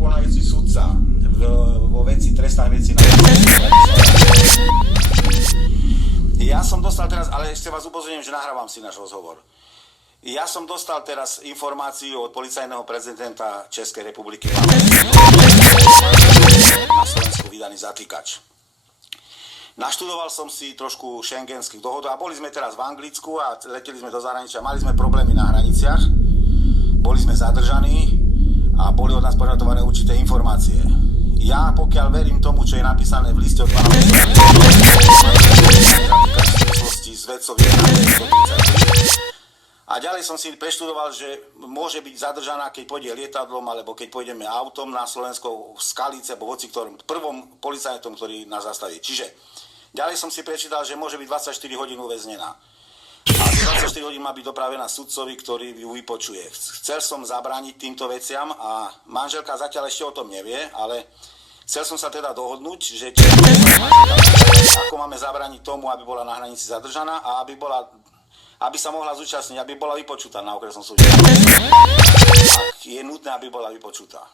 konajúci sudca vo veci trestnej veci na... Ja som dostal teraz, ale ešte vás upozorňujem, že nahrávam si náš rozhovor. Ja som dostal teraz informáciu od policajného prezidenta Českej republiky. Na Slovensku vydaný zatýkač. Naštudoval som si trošku schengenských dohod a boli sme teraz v Anglicku a leteli sme do zahraničia. Mali sme problémy na hraniciach, boli sme zadržaní a boli od nás požadované určité informácie. Ja pokiaľ verím tomu, čo je napísané v liste od pána s vecou a ďalej som si preštudoval, že môže byť zadržaná, keď pôjde lietadlom, alebo keď pôjdeme autom na Slovensko v Skalice, alebo voci ktorom prvom policajtom, ktorý nás zastaví. Čiže ďalej som si prečítal, že môže byť 24 hodín uväznená. A 24 hodín má byť dopravená sudcovi, ktorý ju vypočuje. Chcel som zabrániť týmto veciam a manželka zatiaľ ešte o tom nevie, ale chcel som sa teda dohodnúť, že ako máme zabrániť tomu, aby bola na hranici zadržaná a aby sa mohla zúčastniť, aby bola vypočutá na okresnom súde. Ak je nutné, aby bola vypočutá.